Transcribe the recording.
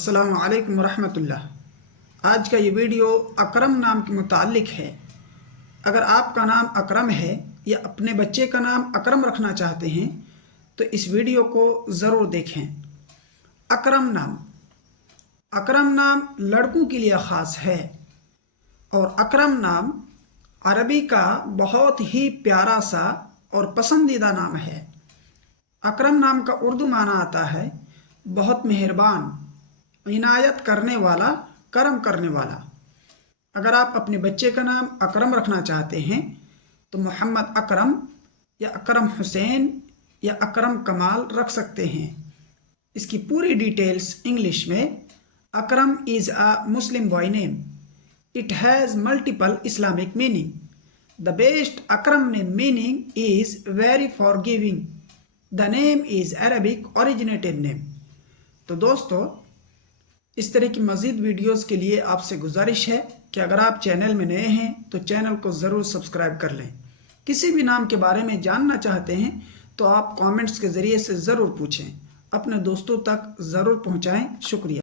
السلام علیکم ورحمۃ اللہ۔ آج کا یہ ویڈیو اکرم نام کے متعلق ہے۔ اگر آپ کا نام اکرم ہے یا اپنے بچے کا نام اکرم رکھنا چاہتے ہیں تو اس ویڈیو کو ضرور دیکھیں۔ اکرم نام لڑکوں کے لیے خاص ہے اور اکرم نام عربی کا بہت ہی پیارا سا اور پسندیدہ نام ہے۔ اکرم نام کا اردو معنی آتا ہے بہت مہربان، عنایت کرنے والا، کرم کرنے والا۔ اگر آپ اپنے بچے کا نام اکرم رکھنا چاہتے ہیں تو محمد اکرم یا اکرم حسین یا اکرم کمال رکھ سکتے ہیں۔ اس کی پوری ڈیٹیلز انگلش میں: اکرم is a Muslim boy name. It has multiple Islamic meaning. The best Akram name meaning is very forgiving. The name is Arabic originated name. تو دوستو، اس طرح کی مزید ویڈیوز کے لیے آپ سے گزارش ہے کہ اگر آپ چینل میں نئے ہیں تو چینل کو ضرور سبسکرائب کر لیں۔ کسی بھی نام کے بارے میں جاننا چاہتے ہیں تو آپ کامنٹس کے ذریعے سے ضرور پوچھیں، اپنے دوستوں تک ضرور پہنچائیں۔ شکریہ۔